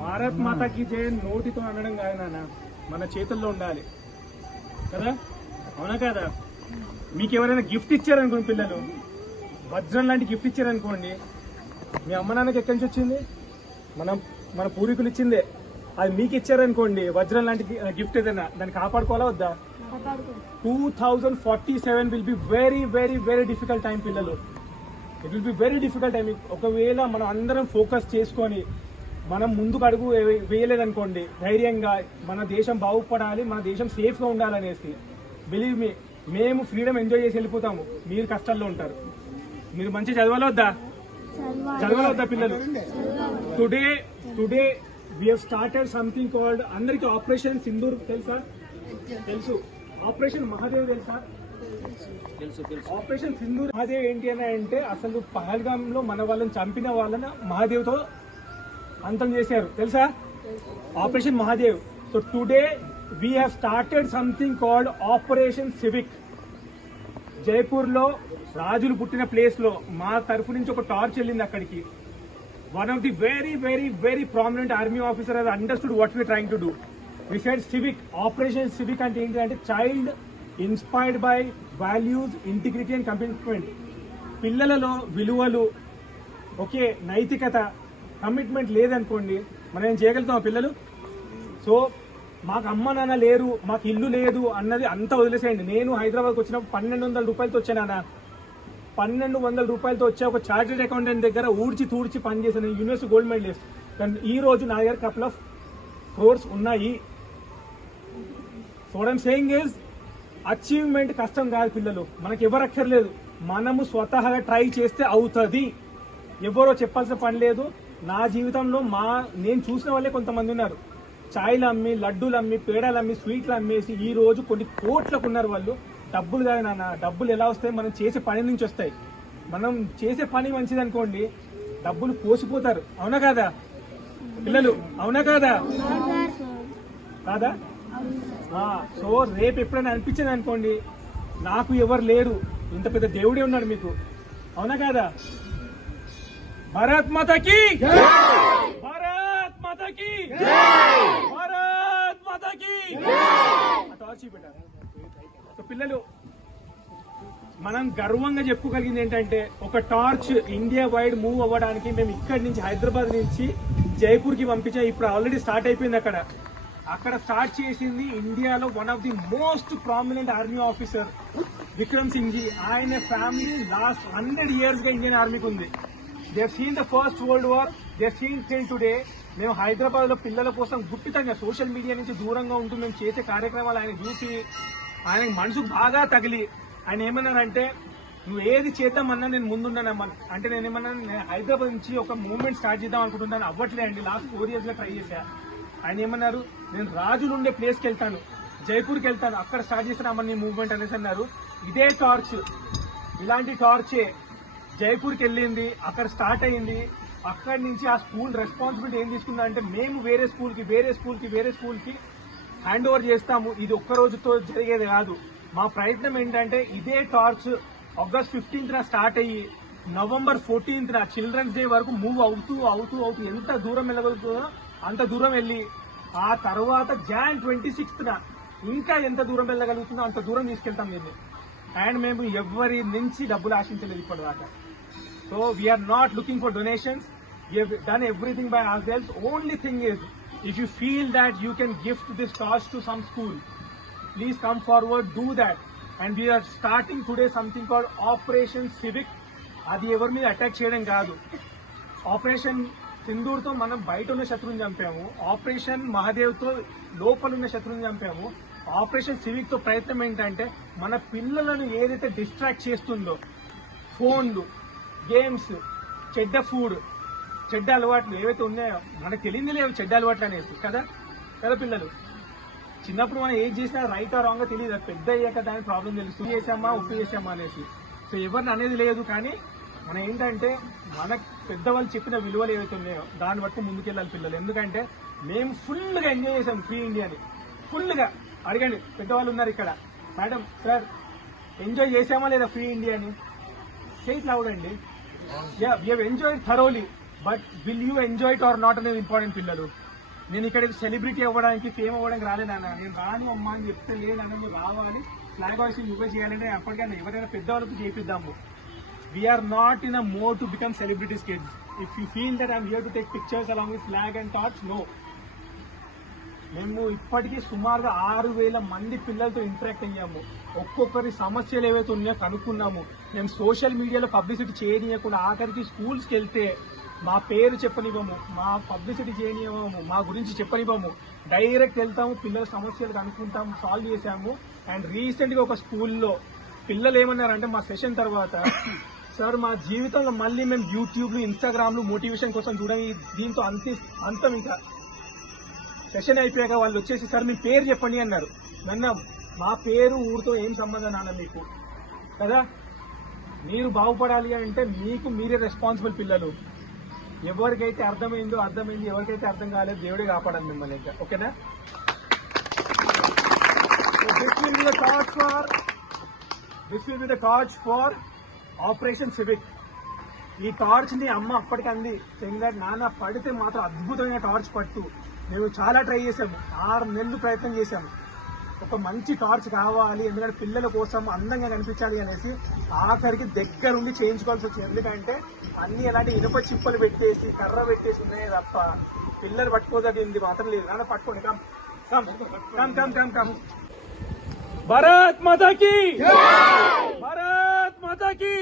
భారత్ మాతాకి జై నోటితో అనడం కాదు నాన్న, మన చేతుల్లో ఉండాలి కదా, అవునా కదా? మీకు ఎవరైనా గిఫ్ట్ ఇచ్చారనుకోండి, పిల్లలు వజ్రం లాంటి గిఫ్ట్ ఇచ్చారనుకోండి, మీ అమ్మ నాన్నకి ఎక్కడి నుంచి వచ్చింది? మన పూర్వీకులు ఇచ్చిందే. అది మీకు ఇచ్చారనుకోండి వజ్రం లాంటి గిఫ్ట్ ఏదైనా, దాన్ని కాపాడుకోవాలా వద్దా? 2047 will be very very very difficult time పిల్లలు. It will be very difficult time. ఒకవేళ మనం అందరం ఫోకస్ చేసుకొని మనం ముందుకు అడుగు వేయలేదనుకోండి, ధైర్యంగా మన దేశం బాగుపడాలి, మన దేశం సేఫ్గా ఉండాలనేసి, బిలీవ్ మీ, మేము ఫ్రీడమ్ ఎంజాయ్ చేసి వెళ్ళిపోతాము, మీరు కష్టాల్లో ఉంటారు. మీరు మంచి చదవాలొద్దా? చదవాలొద్దా పిల్లలు? Today we have started something called, అందరికి ఆపరేషన్ సింధూర్ తెలుసా? తెలుసు. ఆపరేషన్ మహాదేవ్ తెలుసా? తెలుసు. ఆపరేషన్ సింధూర్ మహాదేవ్ ఏంటి అని అంటే, అసలు పహల్గామ్ లో మన వాళ్ళని చంపిన వాళ్ళని మహాదేవ్ తో అంతం చేశారు, తెలుసా? Operation Mahadev. So today we have started something called operation civic. Jaipur లో రాజులు పుట్టిన ప్లేస్ లో మా తరఫు నుంచి ఒక టార్చ్ వెళ్ళింది అక్కడికి. One of the very, very, very prominent army officer has understood what we are trying to do. We said civic, Operation Civic and child inspired by values, integrity and commitment. పిల్లలలో విలువలు, okay, నైతికత, commitment లేదనుకోండి, మనం ఏం చేయగలుగుతాం పిల్లలు? So మాకు అమ్మ నాన్న లేరు, మాకు ఇల్లు లేదు అన్నది అంతా వదిలేసేయండి. నేను హైదరాబాద్కి వచ్చినప్పుడు 1200 రూపాయలతో వచ్చానా? 1200 రూపాయలతో వచ్చే ఒక చార్టెడ్ అకౌంటెంట్ దగ్గర ఊడ్చి తూడ్చి పనిచేసిన యూనివర్సిటీ గోల్డ్ మెడలిస్ట్. కానీ ఈ రోజు నా దగ్గర కపుల్ ఆఫ్ క్రోర్స్ ఉన్నాయి. So what I'm saying is, achievement కష్టం కాదు పిల్లలు, మనకి ఎవరు అక్కర్లేదు, మనము స్వతహాగా ట్రై చేస్తే అవుతుంది. ఎవరో చెప్పాల్సిన పని లేదు. నా జీవితంలో నేను చూసిన వాళ్ళే కొంతమంది ఉన్నారు, ఛాయ్లు అమ్మి, లడ్డూలు అమ్మి, పేడాలు అమ్మి, స్వీట్లు అమ్మేసి ఈ రోజు కొన్ని కోట్లకు ఉన్నారు వాళ్ళు. డబ్బులు కాదు నాన్న, డబ్బులు ఎలా వస్తాయి? మనం చేసే పని నుంచి వస్తాయి. మనం చేసే పని మంచిది అనుకోండి, డబ్బులు కోసిపోతారు, అవునా కాదా పిల్లలు? అవునా కాదా? కాదా? సో రేపు ఎప్పుడైనా అనిపించింది అనుకోండి, నాకు ఎవరు లేరు, ఇంత పెద్ద దేవుడే ఉన్నాడు మీకు, అవునా కాదా? భారత్ మాతాకి, భారత్ మాతాకి, భారత్ మాతాకి. పెట్టారు. పిల్లలు మనం గర్వంగా చెప్పుకోగలిగింది ఏంటంటే, ఒక టార్చ్ ఇండియా వైడ్ మూవ్ అవ్వడానికి మేము ఇక్కడి నుంచి హైదరాబాద్ నుంచి జైపూర్కి పంపించాం. ఇప్పుడు ఆల్రెడీ స్టార్ట్ అయిపోయింది. అక్కడ స్టార్ట్ చేసింది ఇండియాలో one of the most prominent army officer Vikram Singh ji. ఆయన ఫ్యామిలీ లాస్ట్ 100 years గా ఇండియన్ ఆర్మీకి ఉంది. They have seen the first world war, they have seen till today. మేము హైదరాబాద్ లో పిల్లల కోసం గుప్పితంగా సోషల్ మీడియా నుంచి దూరంగా ఉంటూ మేము చేసే కార్యక్రమాలు ఆయన చూసి ఆయనకి మనసుకు బాగా తగిలి ఆయన ఏమన్నారంటే, నువ్వు ఏది చేద్దామన్నా నేను ముందున్నానమ్మా అంటే, నేనేమన్నా హైదరాబాద్ నుంచి ఒక మూవ్మెంట్ స్టార్ట్ చేద్దాం అనుకుంటున్నాను, అవ్వట్లే అండి, లాస్ట్ 4 years గా ట్రై చేశా. ఆయన ఏమన్నారు, నేను రాజులు ఉండే ప్లేస్కి వెళ్తాను, జైపూర్కి వెళ్తాను, అక్కడ స్టార్ట్ చేస్తానమ్మా నీ మూవ్మెంట్ అనేసి అన్నారు. ఇదే టార్చ్, ఇలాంటి టార్చే జైపూర్కి వెళ్ళింది, అక్కడ స్టార్ట్ అయ్యింది. అక్కడి నుంచి ఆ స్కూల్ రెస్పాన్సిబిలిటీ ఏం తీసుకుందా అంటే, మేము వేరే స్కూల్కి హ్యాండ్ ఓవర్ చేస్తాము. ఇది ఒక్క రోజుతో జరిగేది కాదు. మా ప్రయత్నం ఏంటంటే, ఇదే టార్చ్ August 15th స్టార్ట్ అయ్యి November 14th చిల్డ్రన్స్ డే వరకు మూవ్ అవుతూ ఎంత దూరం వెళ్ళగలుగుతుందో అంత దూరం వెళ్ళి, ఆ తర్వాత Jan 26th ఇంకా ఎంత దూరం వెళ్ళగలుగుతుందో అంత దూరం తీసుకెళ్తాం దీన్ని. అండ్ మేము ఎవరి నుంచి డబ్బులు ఆశించలేదు ఇప్పటిదాకా. So we're not looking for donations, we have done everything by ourselves. Only thing is, if you feel that you can gift this torch to some school, please come forward, do that. And we are starting today something called Operation Civic. అది ఎవరి మీద attack చేయడం కాదు. Operation Sindoor తో మనం బయట ఉన్న శత్రువుని చంపాము, ఆపరేషన్ మహాదేవ్ తో లోపల ఉన్న శత్రువుని చంపాము. ఆపరేషన్ సివిక్ తో ప్రయత్నం ఏంటంటే, మన పిల్లలను ఏదైతే డిస్ట్రాక్ట్ చేస్తుందో, ఫోన్లు, గేమ్స్, చెడ్డ ఫుడ్, చెడ్డ అలవాట్లు ఏవైతే ఉన్నాయో, మనకు తెలియదు లేవు చెడ్డ అలవాట్లు అనేసి కదా పిల్లలు. చిన్నప్పుడు మనం ఏం చేసినా రైట్ ఆర్ రాంగ్ తెలియదు, పెద్ద అయ్యాక దాని ప్రాబ్లం తెలుస్తుంది, ఉప్పు చేసామా అనేసి. సో ఎవరిని అనేది లేదు, కానీ మనం ఏంటంటే మన పెద్దవాళ్ళు చెప్పిన విలువలు ఏవైతే ఉన్నాయో దాన్ని బట్టి ముందుకెళ్ళాలి పిల్లలు. ఎందుకంటే మేము ఫుల్గా ఎంజాయ్ చేసాం ఫ్రీ ఇండియాని, ఫుల్గా. అడగండి, పెద్దవాళ్ళు ఉన్నారు ఇక్కడ, మేడం సార్ ఎంజాయ్ చేసామా లేదా ఫ్రీ ఇండియాని? చేయి లౌడ్ అండి. We have enjoyed thoroughly. But will you enjoy it or not అనేది ఇంపార్టెంట్ పిల్లలు. నేను ఇక్కడ సెలబ్రిటీ అవ్వడానికి ఫేమ్ అవ్వడానికి రాలేదన్న, నేను రాని అమ్మ అని చెప్తే లేదన్న, నువ్వు రావాలి ఫ్లాగ్ హాయిస్టింగ్ నువ్వే చేయాలంటే అప్పటికైనా ఎవరైనా పెద్దవాళ్ళతో చేపిద్దాము. We're not in a mode to become celebrities kids. If you feel that I'm here to take pictures along with flag and torch, no. మేము ఇప్పటికీ సుమారుగా 6,000 మంది పిల్లలతో ఇంటరాక్ట్ అయ్యాము. ఒక్కొక్కరి సమస్యలు ఏవైతే ఉన్నాయో కనుక్కున్నాము. మేము సోషల్ మీడియాలో పబ్లిసిటీ చేయనీయకుండా ఆఖరికి స్కూల్స్కి వెళ్తే మా పేరు చెప్పనివ్వము, మా పబ్లిసిటీ చేయనివ్వము, మా గురించి చెప్పనివ్వము. డైరెక్ట్ వెళ్తాము, పిల్లల సమస్యలు కనుక్కుంటాము, సాల్వ్ చేశాము. అండ్ రీసెంట్ గా ఒక స్కూల్లో పిల్లలు ఏమన్నారంటే మా సెషన్ తర్వాత, సార్ మా జీవితంలో మళ్ళీ మేము యూట్యూబ్ ఇన్స్టాగ్రామ్ మోటివేషన్ కోసం చూడని, దీంతో అంతం ఇంకా సెషన్ అయిపోయాక వాళ్ళు వచ్చేసి సార్ మీ పేరు చెప్పండి అన్నారు. నన్న మా పేరు ఊరితో ఏం సంబంధం నాన్న మీకు కదా, మీరు బాగుపడాలి అంటే మీకు మీరే రెస్పాన్సిబుల్. పిల్లలు ఎవరికైతే అర్థమైంది, ఎవరికైతే అర్థం కాలేదు దేవుడే కాపాడాలి మిమ్మల్ని ఇంకా, ఓకేనా? This will be the torch for operation civic. ఈ టార్చ్ ని అమ్మ అప్పటికి అంది, సెయింగ్ నాన్న పడితే మాత్రం అద్భుతమైన టార్చ్ పట్టు. మేము చాలా ట్రై చేసాము, 6 నెలలు ప్రయత్నం చేశాము. ఒక మంచి టార్చ్ కావాలి, ఎందుకంటే పిల్లల కోసం అందంగా కనిపించాలి అనేసి ఆఖరికి దగ్గరుండి చేయించుకోవాల్సి వచ్చింది. ఎందుకంటే అన్ని ఎలాంటి ఇనుప చిప్పలు పెట్టేసి కర్ర పెట్టేసి ఉన్నాయి తప్ప పిల్లలు పట్టుకోదగింది మాత్రం లేదు. నాన్న పట్టుకోండి, come come come come come come. Bharat Mata కీ, భారత్ మాతా కీ.